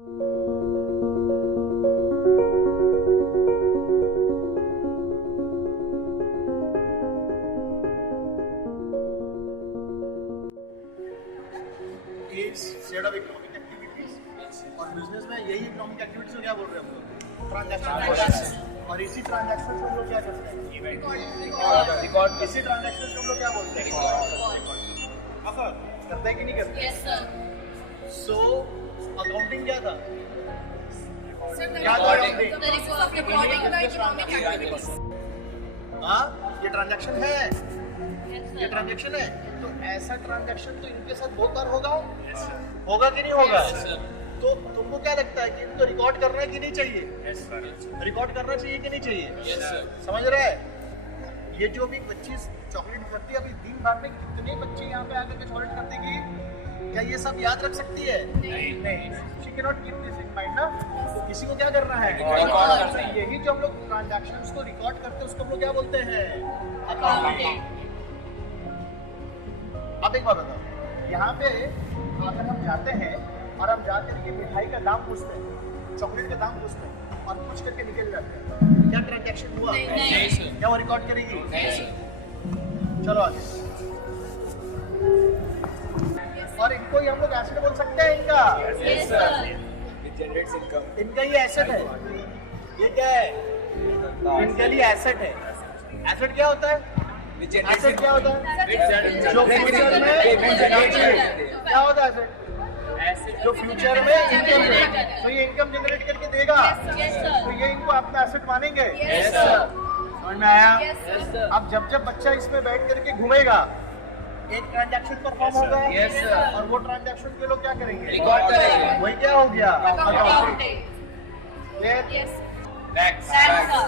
Set of economic activities और business में यही इकोनॉमिक एक्टिविटीज को क्या बोल रहे हैं हम लोग? ट्रांजैक्शन। और इसी ट्रांजैक्शन को हम लोग क्या करते हैं? रिकॉर्ड। इसी ट्रांजैक्शन को हम लोग क्या बोलते हैं? रिकॉर्ड। करते हैं कि नहीं करते? Yes sir. सो अकाउंटिंग क्या था? क्या था अकाउंटिंग? हाँ, ये ट्रांजैक्शन है, ये ट्रांजैक्शन है। तो ऐसा ट्रांजैक्शन तो इनके साथ बहुत बार होगा, होगा कि नहीं होगा? तो तुमको क्या लगता है कि इनको रिकॉर्ड करना कि नहीं चाहिए? रिकॉर्ड करना चाहिए कि नहीं चाहिए? समझ रहा है? ये जो भी बच्ची चॉकलेट करती है, अभी दिन भर में कितने बच्चे यहाँ पे आकर के चॉकलेट करते कि क्या ये सब याद रख सकती है? नहीं। She can not keep this in mind ना। तो किसी को क्या करना है? रिकॉर्ड। यही जो हम लोग ट्रांजैक्शंस को रिकॉर्ड करते हैं उसको हम लोग क्या बोलते हैं? अकाउंटिंग। अब एक बात बताओ, यहाँ पे अगर हम जाते हैं और हम जाकर के मिठाई का दाम पूछते हैं, चॉकलेट का दाम पूछते हैं और पूछ करके निकल जाते हैं, क्या ट्रांजैक्शन हुआ? नहीं। क्या वो रिकॉर्ड करेगी? चलो आगे। और इनको ही हम लोग एसेट बोल सकते हैं इनका? Yes sir. इनका ये एसेट है। ये क्या है? इनके लिए एसेट है। एसेट क्या होता है? एसेट क्या होता है? जो फ्यूचर में क्या होता है? एसेट जो फ्यूचर में इनकम, तो ये इनकम जनरेट करके देगा, तो ये इनको अपना एसेट मानेंगे? समझ में आया? अब जब जब बच्चा इसमें बैठ करके घूमेगा, एक ट्रांजैक्शन परफॉर्म होगा और वो ट्रांजैक्शन के लोग क्या करेंगे? रिकॉर्ड करेंगे। वही क्या हो गया? अकाउंटिंग।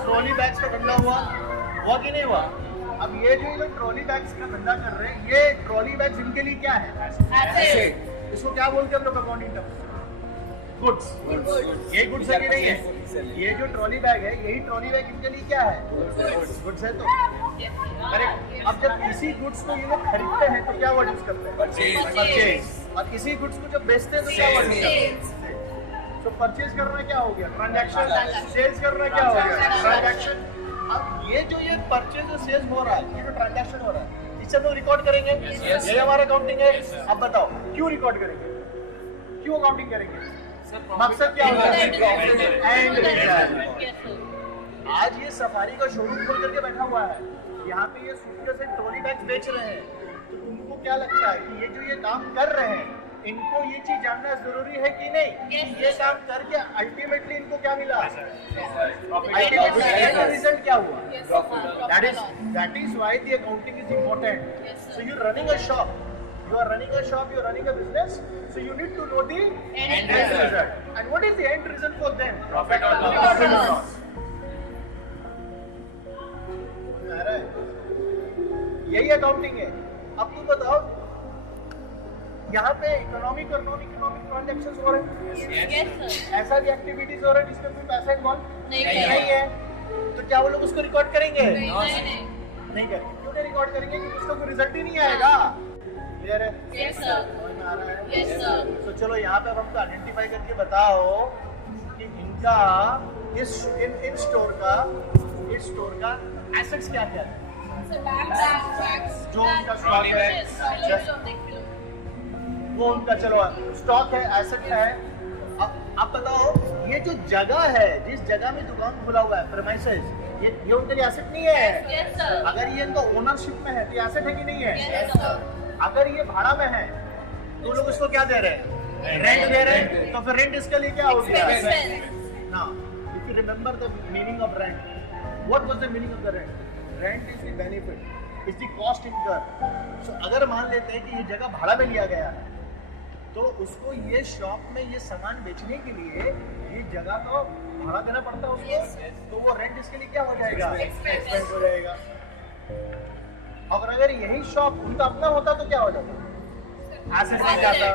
ट्रॉली बैग्स का धंधा हुआ कि नहीं हुआ? अब ये जो लोग ट्रॉली बैग्स का धंधा कर रहे हैं, ये ट्रॉली बैग्स इनके लिए क्या है? इसको क्या बोलते हैं हम लोग अकाउंटिंग टर्म्स? गुड्स। ये गुड्स है कि नहीं है? ये जो ट्रॉली बैग है, यही ट्रॉली बैग इनके लिए क्या है? गुड्स है। तो करेक्ट। अब जब इसी गुड्स को ये लोग खरीदते हैं तो क्या वर्ड यूज करते हैं? परचेज। और इसी गुड्स को जब बेचते हैं तो क्या वर्ड यूज करते हैं? तो परचेज करना क्या हो गया? ट्रांजैक्शन। सेल्स करना क्या हो गया? ट्रांजैक्शन। अब ये जो ये परचेज और सेल्स हो रहा है, ये जो ट्रांजैक्शन हो रहा है, इसे हम लोग रिकॉर्ड करेंगे। ये हमारा अकाउंटिंग है। अब बताओ क्यों रिकॉर्ड करेंगे? क्यों अकाउंटिंग करेंगे? मकसद क्या होता है? And result. आज ये सफारी का शोरूम खोल करके बैठा हुआ है, यहाँ पे ये सूटकेस से ट्रॉली बैग्स बेच रहे हैं, तो तुमको क्या लगता है कि ये जो ये काम कर रहे हैं, इनको ये चीज जानना जरूरी है कि नहीं? ये काम करके अल्टीमेटली इनको क्या मिला? अल्टीमेटली रिजल्ट क्या हुआ? That is why the accounting is important. So you're running a shop. You are running a shop. You are running a business. So you need to know the end result. And what is the end result for them? Profit or loss. यही accounting है। अब तुम बताओ, यहाँ पे economic और non economic transactions हो रहे हैं, ऐसा भी एक्टिविटीज हो रहे हैं जिसमें कोई पैसा इन्वॉल्व नहीं है, तो क्या वो लोग उसको रिकॉर्ड करेंगे? नहीं करेंगे। क्यों नहीं रिकॉर्ड करेंगे? क्योंकि उसका कोई रिजल्ट ही नहीं आएगा। क्लियर है? Yes sir. समझ में आ रहा है? Yes sir. तो चलो यहाँ पे अब हमको आइडेंटिफाई करके बताओ कि इनका इन स्टोर का एसेट्स क्या क्या है? जो उनका स्टॉक है, वो उनका चलो स्टॉक है, एसेट है। अब बताओ, ये जो जगह है, जिस जगह में दुकान खुला हुआ है, प्रेमाइसेस, ये उनके लिए एसेट नहीं है? अगर ये इनका ओनरशिप में है तो ये एसेट है कि नहीं है? अगर ये भाड़ा में है तो लोग इसको क्या दे रहे हैं? रेंट दे रहे हैं। तो फिर रेंट इसके लिए क्या हो गया? ना। If you remember the meaning of rent, what was the meaning of the rent? Rent is the benefit, is the cost incur. So अगर मान लेते हैं कि ये जगह भाड़ा में लिया गया है, तो उसको ये शॉप में ये सामान बेचने के लिए ये जगह को भाड़ा देना पड़ता है उसको, तो वो रेंट इसके लिए क्या हो जाएगा? एक्सपेंस हो जाएगा। और अगर यही शॉप उनका अपना होता तो क्या हो जाता? एसेट बन जाता।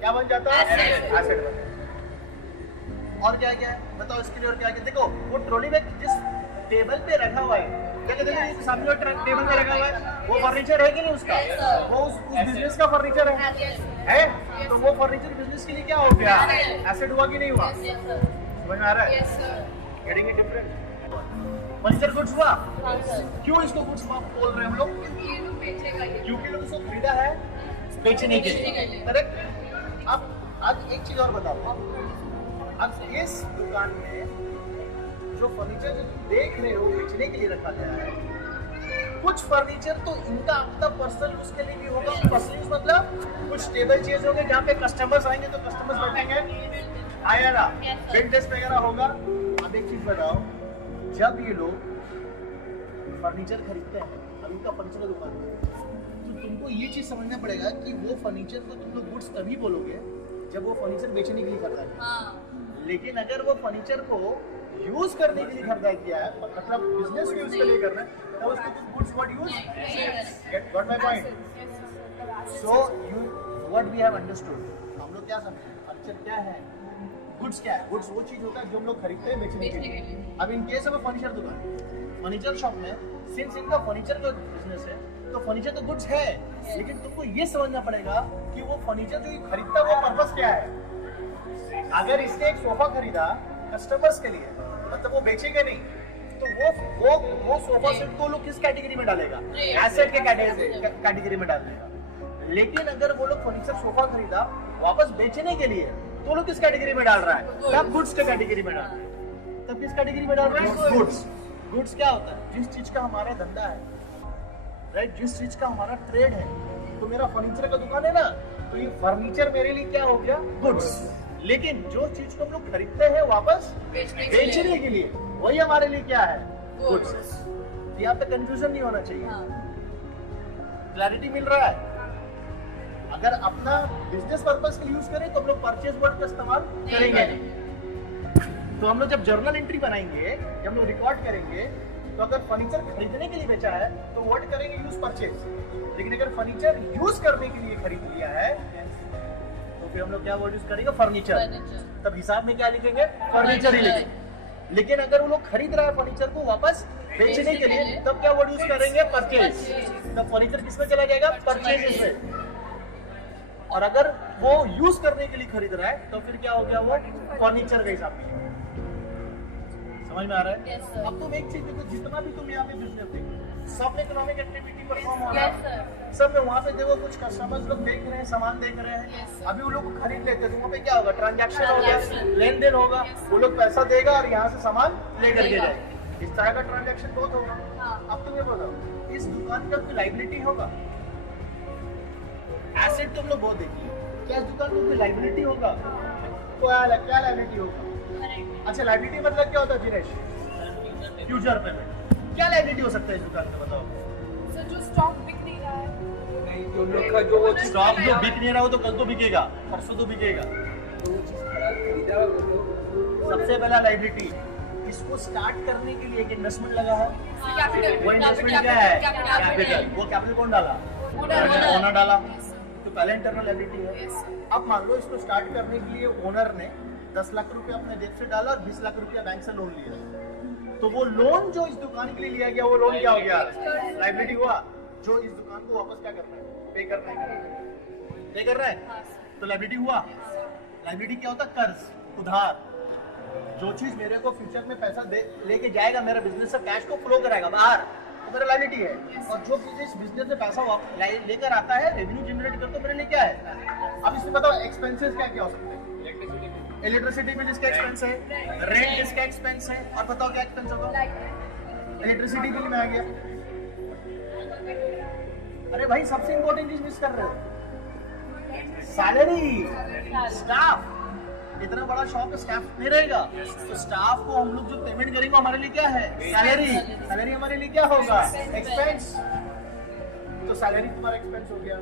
क्या बन जाता? एसेट बन जाता। और क्या क्या है बताओ इसके लिए? और क्या क्या? देखो, वो ट्रॉली बैग टेबल पे रखा हुआ है, क्या कहते हैं ये सामने वाला टेबल पे रखा हुआ है, वो फर्नीचर है कि नहीं उसका? Yes, sir. वो उस बिजनेस का फर्नीचर है, है? तो वो फर्नीचर बिजनेस के लिए क्या हो गया? एसेट हुआ कि नहीं हुआ? Yes, sir. समझ में आ रहा है? Yes, sir. Getting it different? Furniture goods हुआ? हाँ, sir. क्यों इसको गुड्स बोल रहे हैं हम लोग? क्योंकि ये लोग बेचेगा ये। क्योंकि लोग इसको खरीदा है बेचने के लिए, करेक्ट? अब एक चीज और बताओ, अब इस दुकान में जो फर्नीचर जो तुम देख रहे हो बेचने के लिए रखा गया है, कुछ फर्नीचर तो इनका अपना पर्सनल यूज के लिए भी होगा। पर्सनल यूज मतलब कुछ टेबल चेयर्स होंगे जहाँ पे कस्टमर्स आएंगे तो कस्टमर्स बैठेंगे, आया ना, बेड डेस्क वगैरह होगा। अब एक चीज बताओ, जब ये लोग फर्नीचर खरीदते हैं, अब इनका फर्नीचर का दुकान है, तो तुमको ये चीज समझना पड़ेगा कि वो फर्नीचर को तुम लोग गुड्स तभी बोलोगे जब वो फर्नीचर बेचने के लिए खरीदा है। हाँ। लेकिन अगर वो फर्नीचर को यूज करने के लिए खरीदा किया है, मतलब बिजनेस यूज के लिए करना है, तब उसको तुम goods what use, get got my point? So you what we have understood, हम लोग क्या समझे फर्नीचर क्या है, गुड्स क्या है? गुड्स वो चीज होता है जो हम लोग खरीदते हैं बेचने के लिए। अब इन केस ऑफ फर्नीचर दुकान, फर्नीचर शॉप में सिंस इनका फर्नीचर का बिजनेस है तो फर्नीचर तो गुड्स है, लेकिन तुमको ये समझना पड़ेगा कि वो फर्नीचर जो ये खरीदता है वो पर्पस क्या है। अगर इसने एक सोफा खरीदा कस्टमर्स के लिए, मतलब वो बेचेगा नहीं, तो वो सोफा सेट को लोग किस कैटेगरी में डालेगा? एसेट के कैटेगरी में डाल देगा। लेकिन अगर वो लोग फर्नीचर सोफा खरीदा वापस बेचने के लिए, तो लोग किस कैटेगरी में डाल रहा है? तब गुड्स के कैटेगरी में डाल रहा है। तब किस कैटेगरी में डाल रहा है? गुड्स। गुड्स क्या होता है? जिस चीज का हमारा धंधा है, राइट, जिस चीज का हमारा ट्रेड है, तो मेरा फर्नीचर का दुकान है ना, तो ये फर्नीचर मेरे लिए क्या हो गया? गुड्स। लेकिन जो चीज को हम लोग खरीदते हैं वापस बेचने के लिए, वही हमारे लिए क्या है? गुड्स। यहाँ पे कंफ्यूजन नहीं होना चाहिए, क्लैरिटी मिल रहा है। अगर अपना बिजनेस पर्पस के लिए यूज करें तो हम लोग परचेज वर्ड का इस्तेमाल करेंगे नहीं। तो हम लोग जब जर्नल एंट्री बनाएंगे, जब हम लोग रिकॉर्ड करेंगे, तो अगर फर्नीचर खरीदने के लिए बेचा है तो वर्ड करेंगे यूज परचेज। लेकिन अगर फर्नीचर यूज करने के लिए खरीद लिया है तो फिर हम लोग क्या वर्ड यूज करेंगे? फर्नीचर। तब हिसाब में क्या लिखेंगे? फर्नीचर ही लिखेंगे। लेकिन अगर वो लोग खरीद रहा है फर्नीचर को वापस बेचने के लिए, तब क्या वर्ड यूज करेंगे? परचेज। तब फर्नीचर किसमें चला जाएगा? परचेज में। और अगर वो यूज करने के लिए खरीद रहा है तो फिर क्या हो गया? वो फर्नीचर का हिसाब में। समझ में आ रहा है? Yes, sir. अब तुम एक चीज देखो, जितना भी तुम यहाँ पे बिजनेस देखो, सब में इकोनॉमिक एक्टिविटी परफॉर्म हो रहा Yes, है, sir. सब में वहाँ पे देखो कुछ कस्टमर्स लोग देख रहे हैं, सामान देख रहे हैं, Yes, sir. अभी वो लोग को खरीद लेते हैं तो वहाँ पे क्या होगा? ट्रांजैक्शन हो गया, Transaction. लेन देन होगा, Yes, वो लोग पैसा देगा और यहाँ से सामान लेकर के लेगा। जाएगा। इस तरह का ट्रांजैक्शन बहुत होगा। हाँ। अब तुम ये बताओ, इस दुकान का कोई लाइबिलिटी होगा? एसेट तुम लोग बहुत देखिए, क्या इस दुकान को कोई लाइबिलिटी होगा? क्या लाइबिलिटी होगा? अच्छा, लाइबिलिटी मतलब क्या होता है दिनेश? Future payment. क्या लाइबिलिटी हो सकता है इस दुकान में, बताओ? सर जो स्टॉक बिक नहीं रहा है, नहीं, जो लोग का जो वो चीज स्टॉक जो बिक नहीं रहा हो तो कल तो बिकेगा, परसों तो बिकेगा। जो वो चीज खरीदा वो लोग सबसे पहला लाइबिलिटी, इसको स्टार्ट करने के लिए एक इन्वेस्टमेंट लगा है। कैपिटल। वो इन्वेस्टमेंट क्या है? कैपिटल। कैपिटल। वो कैपिटल कौन डाला? ओनर डाला। तो पहले इंटरनल लाइबिलिटी है। अब मान लो इसको स्टार्ट करने के लिए ओनर ने 10 लाख रुपए अपने जेब से डाला और 20 लाख रुपया बैंक से लोन लिया, तो वो लोन जो इस दुकान के लिए लिया गया, वो लोन क्या हो गया? लाइबिलिटी हुआ। जो इस दुकान को वापस क्या करना है? पे करना है। पे कर रहा है तो लाइबिलिटी हुआ। लाइबिलिटी क्या होता है? कर्ज, उधार। जो चीज मेरे को फ्यूचर में पैसा दे लेके जाएगा, मेरा बिजनेस से कैश को फ्लो कराएगा बाहर, तो मेरा लाइबिलिटी है। और जो चीज इस बिजनेस से पैसा लेकर आता है, रेवेन्यू जनरेट करता है, मेरे लिए क्या है? अब इसमें बताओ एक्सपेंसेस क्या क्या हो सकते हैं? इलेक्ट्रिसिटी बिल इसका एक्सपेंस है, रेंट इसका एक्सपेंस है, और बताओ क्या एक्सपेंस होगा? इलेक्ट्रिसिटी बिल में आ गया। अरे भाई, सबसे इंपॉर्टेंट चीज मिस कर रहे हो, सैलरी। स्टाफ, इतना बड़ा शॉप है, स्टाफ नहीं रहेगा तो स्टाफ को हम लोग जो पेमेंट करेंगे हमारे लिए क्या है? सैलरी। सैलरी हमारे लिए क्या होगा? एक्सपेंस। तो सैलरी तुम्हारा एक्सपेंस हो गया,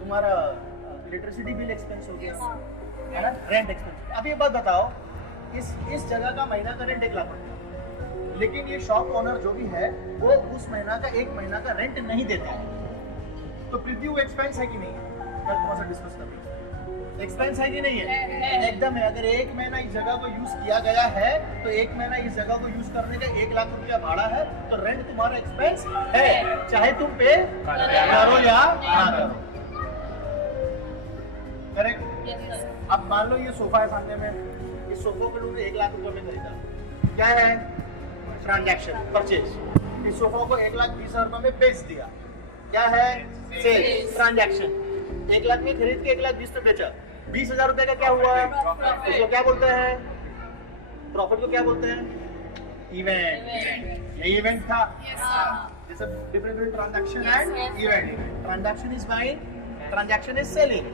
तुम्हारा इलेक्ट्रिसिटी बिल एक्सपेंस हो गया, है ना, रेंट एक्सपेंस। अब ये बात बताओ, इस जगह का महीना का रेंट 1 लाख रुपया, लेकिन ये शॉप ओनर जो भी है वो उस महीना का 1 महीना का रेंट नहीं देता है, तो प्रीव्यू एक्सपेंस है कि नहीं? कल थोड़ा सा डिस्कस करेंगे। एक्सपेंस है कि नहीं है? एकदम है। अगर 1 महीना इस जगह को यूज किया गया है तो 1 महीना इस जगह को यूज करने का 1 लाख रुपया भाड़ा है, तो रेंट तुम्हारा एक्सपेंस है, चाहे तुम पे करो या ना करो। करेक्ट। अब मान लो ये सोफा है सामने में, इस सोफा को तुमने 1 लाख रुपए में खरीदा, क्या है? Transaction, purchase. इस सोफा को 1,20,000 रुपए में बेच दिया, क्या है? Cell, transaction. 1 लाख में खरीद के 1,20,000 में बेचा, 20,000 रुपए का क्या हुआ? इसको क्या बोलते हैं? प्रॉफिट को क्या बोलते हैं? इवेंट। ये इवेंट था। जैसे different transaction and event. Transaction is buying, transaction is selling.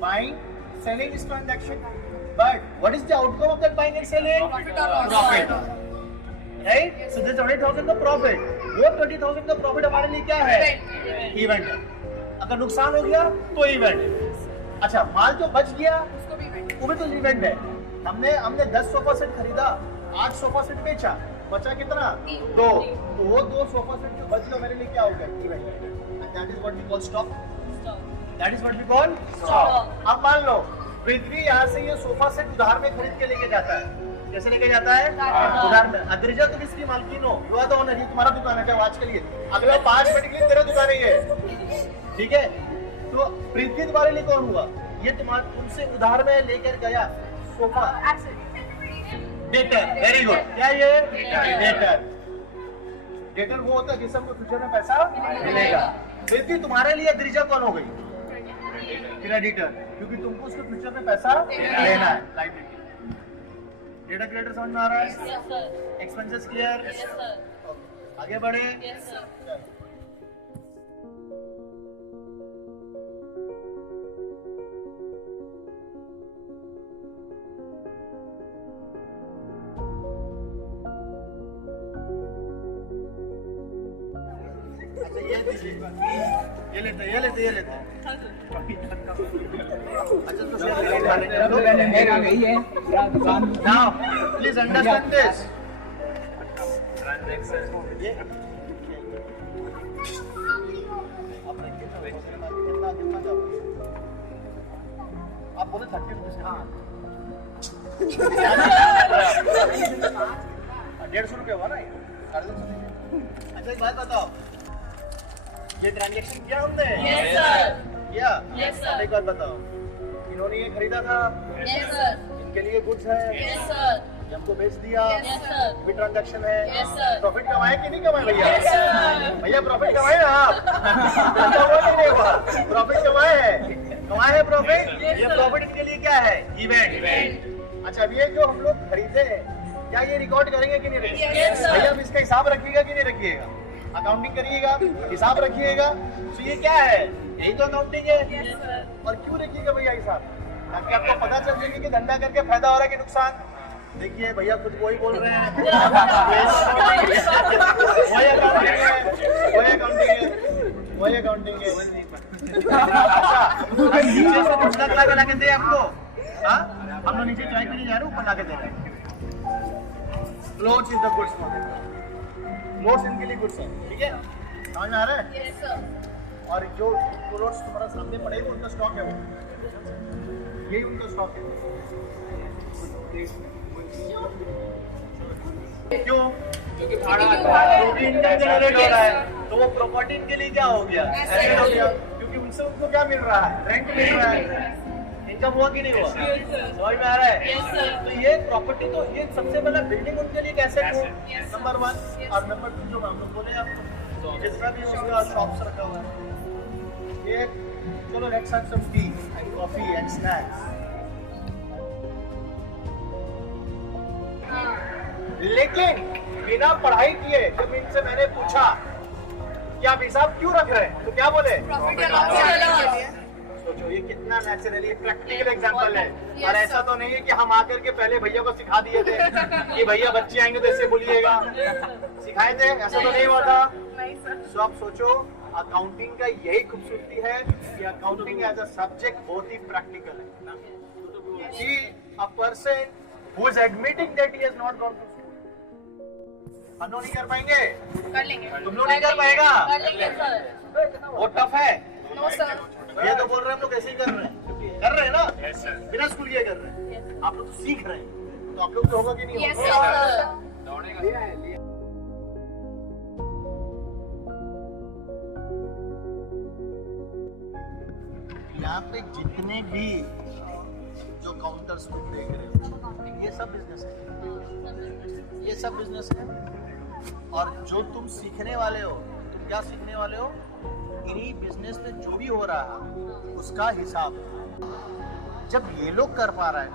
Buying, selling is transaction. But what is the outcome of that buying and selling? Profit. Right? So this 20,000 का profit. वो 20,000 का profit हमारे लिए क्या है? Event है। अगर नुकसान हो गया तो event है। अच्छा, माल जो बच गया वो भी तो event है। हमने 10 सोफा सेट खरीदा, 8 सोफा सेट बेचा, बचा कितना? 2। तो वो 2 सोफा सेट जो बच गया मेरे लिए क्या हो गया? Event है। And that is what we call stock. That is what we call stock. अब मान लो पृथ्वी यहाँ से ये सोफा सेट उधार में खरीद के लेके जाता है। कैसे लेके जाता है? उधार में। अद्रिजा तुम इसकी मालकिन हो, यू आर द ओनर, ये तुम्हारा दुकान है क्या आज के लिए? अगले 5 मिनट के लिए तेरा दुकान ही है, ठीक है? तो पृथ्वी तुम्हारे लिए कौन हुआ? ये तुमसे उधार में लेकर गया सोफा। Debtor, very good. क्या ये? डेटर। डेटर वो होता है जिससे हमको फ्यूचर में पैसा मिलेगा। पृथ्वी तुम्हारे लिए अद्रिजा कौन हो गई? क्रेडिटर, क्योंकि तुमको उसके फ्यूचर में पैसा लेना है, लाइबिलिटी। डेटा क्रेडिटर समझ में आ रहा है? Yes, sir. Expenses clear? Yes, sir. आगे बढ़े। Yes, sir. अच्छा, ये दीजिए, ये लेते। अच्छा, तो मेरा गई है दुकान। Now, please understand this. ये आपने कितना जाओगे? आप बोले 30 रुपीज। हाँ, 150 रुपये हुआ ना ये? 350। अच्छा, एक बात बताओ, ये ट्रांजैक्शन किया हमने? Yes, sir. किया? Yes, sir. अब एक बात बताओ, इन्होंने ये खरीदा था, Yes, sir. इनके लिए गुड्स है, Yes, sir. ये हमको बेच दिया, Yes, sir. भी ट्रांजैक्शन है। Yes, sir. प्रॉफिट कमाए कि नहीं कमाए भैया? Yes, sir. भैया प्रॉफिट कमाए ना आप? ऐसा हुआ कि नहीं हुआ? प्रॉफिट कमाए है प्रॉफिट। Yes, ये sir. प्रॉफिट इनके लिए क्या है? इवेंट। अच्छा, अब ये जो हम लोग खरीदे हैं, क्या ये रिकॉर्ड करेंगे कि नहीं रखेंगे? Yes, sir. भैया, अब इसका हिसाब रखिएगा कि नहीं रखिएगा? अकाउंटिंग करिएगा, हिसाब रखिएगा। तो ये क्या है? यही तो अकाउंटिंग है। Yes, sir. और क्यों रखिएगा भैया हिसाब? ताकि आपको पता चल जाएगी कि धंधा करके फायदा हो रहा है कि नुकसान। देखिए भैया, खुद वही बोल रहे हैं। वही अकाउंटिंग है। अच्छा, नीचे से कुछ लगा के दे आपको। हाँ, हम लोग नीचे चाय के लिए जा रहे हैं, ऊपर ला के दे रहे हैं। Clothes is the goods for clothes, इनके लिए गुड्स है, ठीक है? समझ में आ रहा है? Yes, sir. और जो क्लोथ्स तुम्हारा सामने पड़े हैं, उनका स्टॉक है वो, यही उनका स्टॉक है। क्यों? क्योंकि भाड़ा आता है। क्योंकि इनकम जनरेट हो रहा है, तो वो प्रॉपर्टी इनके लिए क्या हो गया? एसेट हो गया, क्योंकि उनसे उनको क्या मिल रहा है? रेंट मिल रहा है। इनकम हुआ कि नहीं हुआ? समझ में आ रहा है? Yes, sir. तो ये प्रॉपर्टी, तो ये सबसे पहला बिल्डिंग उनके लिए कैसे हो? Yes. नंबर 1। Yes. और नंबर 2 जो हम लोग बोले आपको, जितना भी उसका शॉप्स रखा हुआ है, ये चलो let's have some tea and coffee and snacks. लेकिन बिना पढ़ाई किए जब इनसे मैंने पूछा कि आप हिसाब क्यों रख रहे हैं, तो क्या बोले? Profit and loss अलग होती है. सोचो, ये कितना नेचुरली प्रैक्टिकल एग्जांपल है। Yes, और ऐसा तो नहीं है कि हम आकर के पहले भैया को सिखा दिए थे कि भैया बच्चे आएंगे तो ऐसे बोलिएगा, सिखाए थे? ऐसा तो नहीं हुआ था। नहीं सर. सो आप सोचो, अकाउंटिंग का यही खूबसूरती है कि अकाउंटिंग एज अ सब्जेक्ट बहुत ही प्रैक्टिकल है। कि a person who is admitting that he has not gone to school, हम लोग नहीं कर पाएंगे? कर लेंगे. तुम लोग नहीं कर पाएगा? कर लेंगे सर. वो टफ है। No sir. ये तो बोल रहे हैं हम लोग ऐसे ही कर रहे हैं ना? बिना स्कूल के कर रहे हैं। आप लोग तो सीख रहे हैं, तो आप लोग तो होगा कि नहीं Yes, होगा? sir. दौड़ेगा। यहाँ पे जितने भी जो काउंटर्स तुम देख रहे हो, ये सब बिजनेस है, ये सब बिजनेस है। और जो तुम सीखने वाले हो, तुम क्या सीखने वाले हो? इन्हीं बिजनेस में जो भी हो रहा है उसका हिसाब। जब ये लोग कर पा रहे हैं,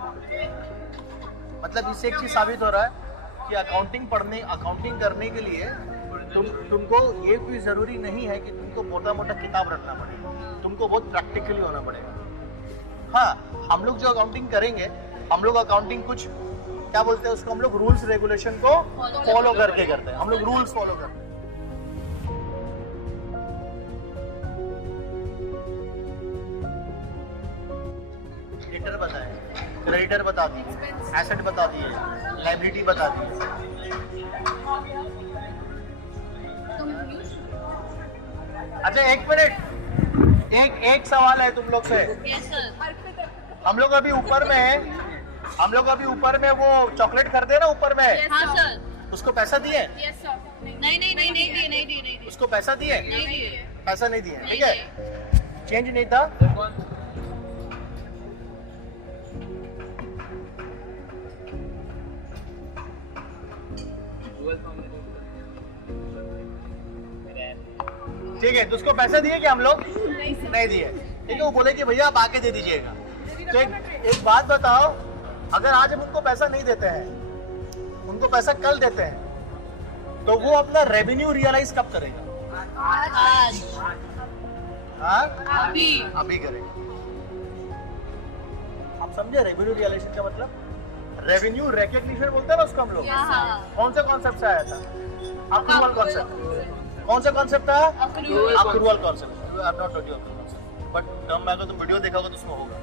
मतलब इससे एक चीज साबित हो रहा है कि अकाउंटिंग करने के लिए तुमको ये कोई जरूरी नहीं है कि तुमको मोटा मोटा किताब रखना पड़ेगा, तुमको बहुत प्रैक्टिकली होना पड़ेगा। हाँ, हम लोग जो अकाउंटिंग करेंगे, हम लोग अकाउंटिंग कुछ क्या बोलते हैं उसको, हम लोग रूल्स रेगुलेशन को फॉलो करके करते हैं, हम लोग रूल्स फॉलो करते हैं। डेटर बताए, क्रेडिटर बता दिए, एसेट बता दिए, लायबिलिटी बता दिए। अच्छा एक मिनट, एक सवाल है तुम लोग से। हम लोग अभी ऊपर में वो चॉकलेट खरीदे ना ऊपर में, हाँ सर। उसको पैसा दिए? Yes, sir. नहीं दिए। उसको पैसा दिए? नहीं दिए। पैसा नहीं दिए, ठीक है। चेंज नहीं था। ठीक है, तो उसको पैसा दिए क्या हम लोग? नहीं दिए, ठीक है। वो बोले कि भैया आप आके दे दीजिएगा। तो एक बात बताओ, अगर आज हम उनको पैसा नहीं देते हैं, उनको पैसा कल देते हैं, तो वो अपना रेवेन्यू रियलाइज कब करेगा? आज। हाँ, अभी करेगा। आप समझे रेवेन्यू रियलाइजेशन का मतलब? रेवेन्यू रिकॉग्निशन बोलते हैं ना उसको हम लोग। कौन से कॉन्सेप्ट से आया था? Accrual concept. कौन सा कॉन्सेप्ट था? Accrual concept. बट टर्म में अगर तुम वीडियो देखा होगा तो उसमें होगा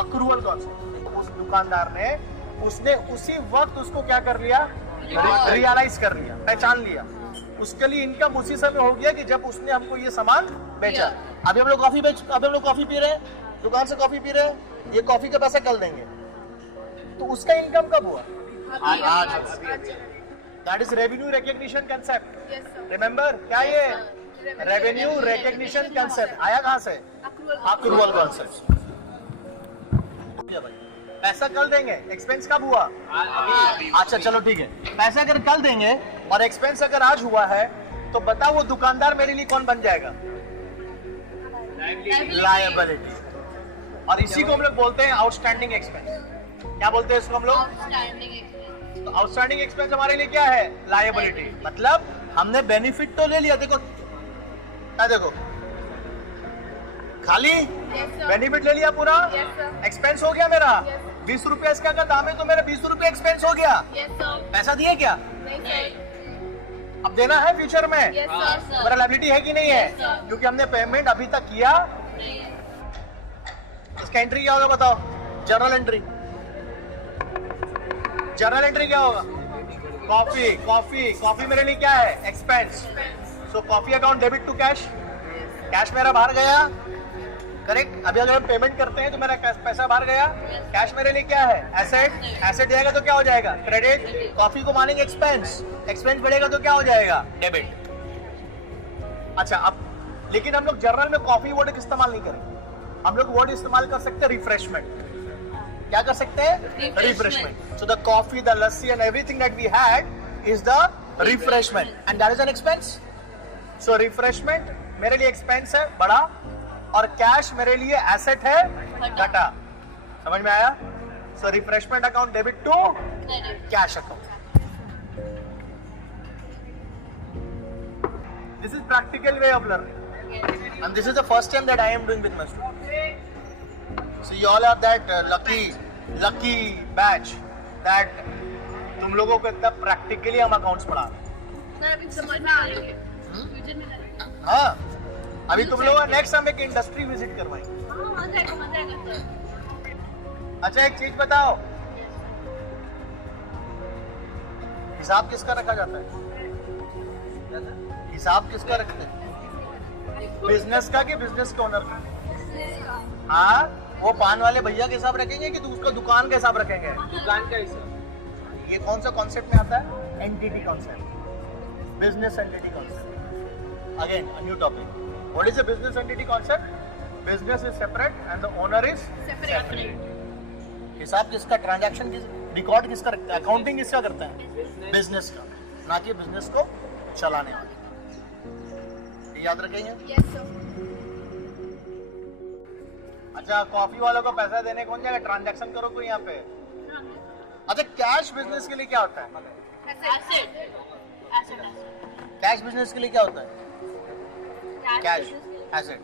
अक्रूवल कॉन्सेप्ट। उस दुकानदार ने उसने उसी वक्त उसको क्या कर लिया? रियलाइज कर लिया, पहचान लिया। उसके लिए इनकम उसी समय हो गया कि जब उसने हमको ये सामान बेचा। अभी हम लोग कॉफी पी रहे हैं, दुकान से कॉफी पी रहे हैं, ये कॉफी का पैसा कल देंगे, तो उसका इनकम कब हुआ? आज। That is revenue recognition concept. Remember क्या ये? रेवेन्यू रिकॉग्निशन कंसेप्ट आया कहाँ से? Accrual concept. पैसा कल देंगे, एक्सपेंस कब हुआ? अच्छा चलो ठीक है, पैसा अगर कल देंगे और एक्सपेंस अगर आज हुआ है, तो बताओ वो दुकानदार मेरे लिए कौन बन जाएगा? लायबिलिटी। और इसी को हम लोग बोलते हैं आउटस्टैंडिंग एक्सपेंस। क्या बोलते हैं इसको हम लोग? तो आउटस्टैंडिंग एक्सपेंस हमारे लिए क्या है? लायबिलिटी। मतलब हमने बेनिफिट तो ले लिया, देखो खाली बेनिफिट ले लिया पूरा, एक्सपेंस हो गया मेरा। 20 रुपया इसका का दाम है, तो मेरा 20 रुपया एक्सपेंस हो गया। पैसा दिए क्या? अब देना है फ्यूचर में। मेरा लायबिलिटी है कि नहीं है? क्योंकि हमने पेमेंट अभी तक किया। इसका एंट्री क्या होगा बताओ? Journal entry. जर्नल एंट्री क्या होगा? कॉफी मेरे लिए क्या है? Expense. So coffee account debit to cash. Cash मेरा बाहर गया, करेक्ट। अभी अगर हम पेमेंट करते हैं तो मेरा पैसा बाहर गया, कैश मेरे लिए क्या है? एसेट जाएगा तो क्या हो जाएगा? क्रेडिट। कॉफी को मानेंगे एक्सपेंस बढ़ेगा तो क्या हो जाएगा? डेबिट। अच्छा, अब लेकिन हम लोग जर्नल में कॉफी वर्ड इस्तेमाल नहीं करेंगे, हम लोग वर्ड इस्तेमाल कर सकते हैं रिफ्रेशमेंट। क्या कर सकते हैं? Refreshment. So the coffee, the lassi and everything that we had is the refreshment and that is an expense. So refreshment मेरे लिए एक्सपेंस है बड़ा, और कैश मेरे लिए एसेट है घटा। समझ में आया? So refreshment account debit to cash account. This is practical way of learning, and this is the first time that I am doing with my students. So you all are that lucky batch that तुम लोगों को इतना practically हम accounts पढ़ा रहे हैं। हाँ, अभी तुम लोग नेक्स्ट हम एक इंडस्ट्री विजिट करवाएंगे। अच्छा एक चीज बताओ, हिसाब किसका रखा जाता है? हिसाब किसका रखते हैं? बिजनेस का कि बिजनेस का ओनर का? हाँ, वो पान वाले भैया के हिसाब रखेंगे कि उसका दुकान का हिसाब रखेंगे? दुकान का हिसाब। ये कौन सा कॉन्सेप्ट में आता है? Entity concept, business entity concept. Again a new topic. What is a business entity concept? Business is separate and the owner is separate. हिसाब किसका, ट्रांजैक्शन किस, रिकॉर्ड किसका रखता है, अकाउंटिंग किसका करता है? बिजनेस का, ना कि बिजनेस को चलाने वाले। ये याद रखेंगे? Yes, sir. अच्छा, कॉफी वालों को पैसा देने कौन जाएगा? ट्रांजैक्शन करो कोई यहाँ पे। अच्छा, कैश बिजनेस के लिए क्या होता है? Asset. Asset. कैश बिजनेस के लिए क्या होता है? Cash asset.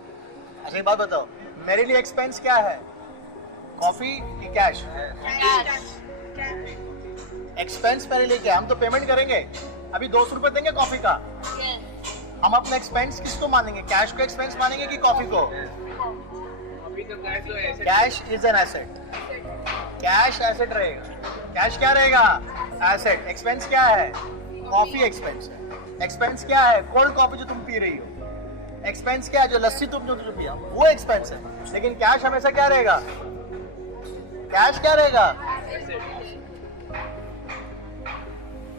अच्छा एक बात बताओ, मेरे लिए एक्सपेंस क्या है, कॉफी की कैश? एक्सपेंस मेरे लिए क्या है? हम तो पेमेंट करेंगे, अभी 200 रुपए देंगे कॉफी का, हम अपना एक्सपेंस किसको मानेंगे? कैश को एक्सपेंस मानेंगे कि कॉफी को? अभी तो कैश तो ऐसे cash is an asset, cash asset रहेगा। कैश क्या रहेगा? एसेट। एक्सपेंस क्या है? कॉफी एक्सपेंस है। एक्सपेंस क्या है? कोल्ड कॉफी जो तुम पी रही हो। एक्सपेंस क्या है? जो लस्सी तुम जो पिया वो एक्सपेंस है। लेकिन कैश हमेशा क्या रहेगा? कैश क्या रहेगा?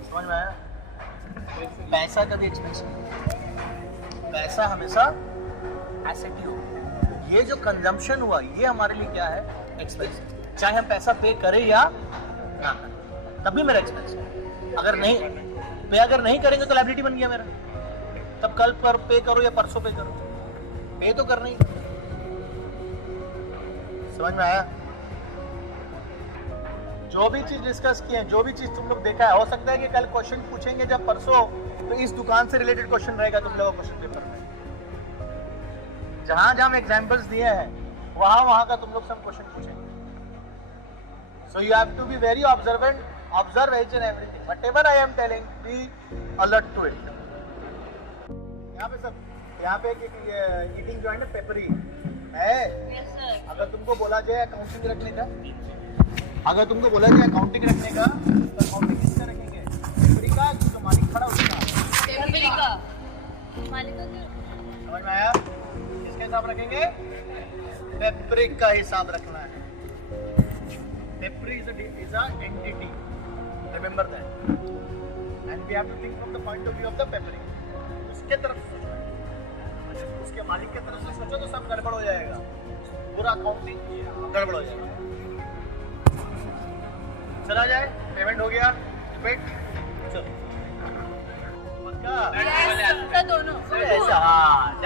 समझ में आया? पैसा कभी एक्सपेंस नहीं, पैसा हमेशा एसेट ही हो। ये जो कंजम्पशन हुआ ये हमारे लिए क्या है? एक्सपेंस है। चाहे हम पैसा पे करें या ना करें, तब भी मेरा एक्सपेंस है। अगर नहीं करेंगे तो लायबिलिटी बन गया मेरा। तब कल पर पे करो या परसों पे करो, पे तो करना ही। समझ में आया? जो भी चीज डिस्कस किए, जो भी चीज तुम लोग देखा है, हो सकता है कि कल क्वेश्चन पूछेंगे जब परसों, तो इस दुकान से रिलेटेड क्वेश्चन रहेगा तुम लोगों को क्वेश्चन पेपर में। जहां जहां एग्जांपल्स दिए हैं वहां का तुम लोग सब क्वेश्चन पूछेंगे। So you have to be very observant, observe each and everything, whatever I am telling, be alert to it. यहाँ पे ईटिंग जॉइंट है, पेपरी है। Yes, sir. अगर तुमको बोला जाए अकाउंटिंग रखने का, अगर तुमको बोला जाए अकाउंटिंग रखने का, तो अकाउंटिंग किसका रखेंगे? पेपरी का, जो मालिक खड़ा उसका। Temporary का मालिक का क्या? समझ में आया? किसका हिसाब रखेंगे? पेपरी का हिसाब रखना है। Peppery is a entity, remember that, and we have to think from the point of view of the Peppery. उसके तरफ से सोचो, उसके मालिक के तरफ से सोचो तो सब गड़बड़ हो जाएगा, पूरा अकाउंटिंग गड़बड़ हो जाएगा। चला जाए, पेमेंट हो गया, रिपीट, चलो पक्का? Yes, sir, दोनों। ऐसा, हाँ,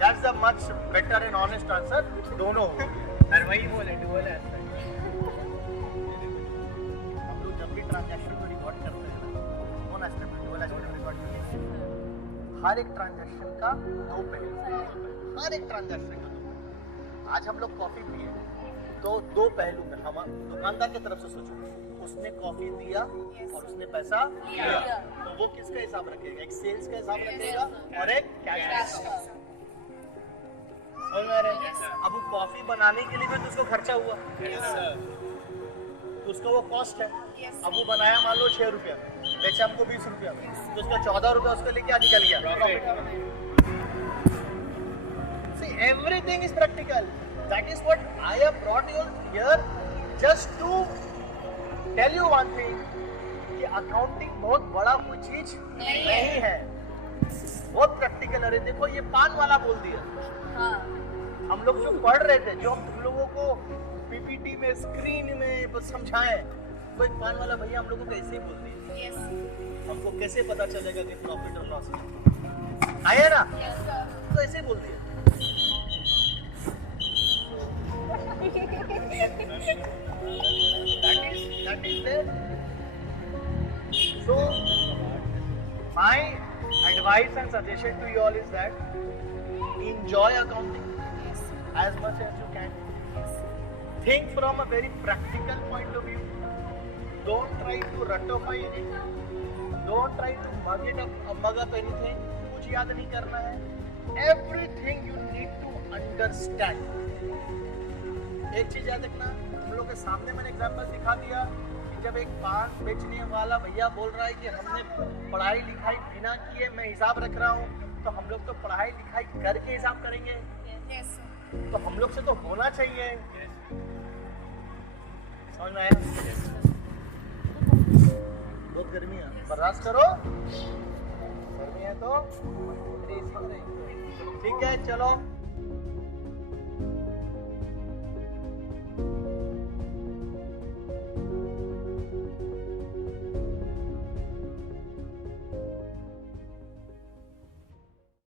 that's a much better and honest answer, दोनों। और वही बोले डुअल एस्पेक्ट। हम लोग जब भी ट्रांजैक्शन को रिकॉर्ड करते हैं ना, कौन एस्पेक्ट में, डुअल एस्पेक्ट में रिकॉर्ड करते हैं। हर एक ट्रांजैक्शन का दो पहलू, हर एक ट्रांजैक्शन का दो पहलू। आज हम लोग कॉफी पिए तो दो पहलू में, हम दुकानदार की तरफ से सोचो, उसने कॉफी दिया और उसने पैसा लिया, तो वो किसका हिसाब रखेगा? एक सेल्स का हिसाब रखेगा और एक कैश का। समझ में आ रहा है? अब वो कॉफी बनाने के लिए भी तो उसको खर्चा हुआ, तो उसका वो कॉस्ट है। अब वो बनाया मान लो 6 रुपया में, बेचा हमको 20 रुपया में, तो उसका 14 रुपया उसके लिए क्या निकल गया? See, everything is practical. That is what I have brought you here just to tell you one thing, कि अकाउंटिंग बहुत बड़ा कोई चीज नहीं है, बहुत प्रैक्टिकल। अरे देखो ये पान वाला बोल दिया, हाँ। हम लोग जो पढ़ रहे थे, जो हम तुम लोगों को पीपीटी में, स्क्रीन में बस समझाएं, वो एक पान वाला भैया हम लोग को कैसे बोल दिया। Yes. हमको कैसे पता चलेगा कि प्रॉफिट और लॉस है? आया ना? Yes, sir. तो ऐसे बोल दिया। that is there. So my advice and suggestion to you all is that enjoy accounting as much as you can. Think from a very practical point of view. Don't try to ratify anything. Don't try to mug up anything. कुछ याद नहीं करना है. Everything you need to understand. एक चीज याद रखना, हम लोग के सामने मैंने एग्जांपल दिखा दिया कि जब एक पान बेचने वाला भैया बोल रहा है कि हमने पढ़ाई लिखाई बिना किए मैं हिसाब रख रहा हूँ, तो हम लोग तो पढ़ाई लिखाई करके हिसाब करेंगे। Yes, sir. तो हम लोग से तो होना चाहिए। समझ में आया? बहुत गर्मी है, बर्दाश्त करो, गर्मी है तो ठीक है, चलो।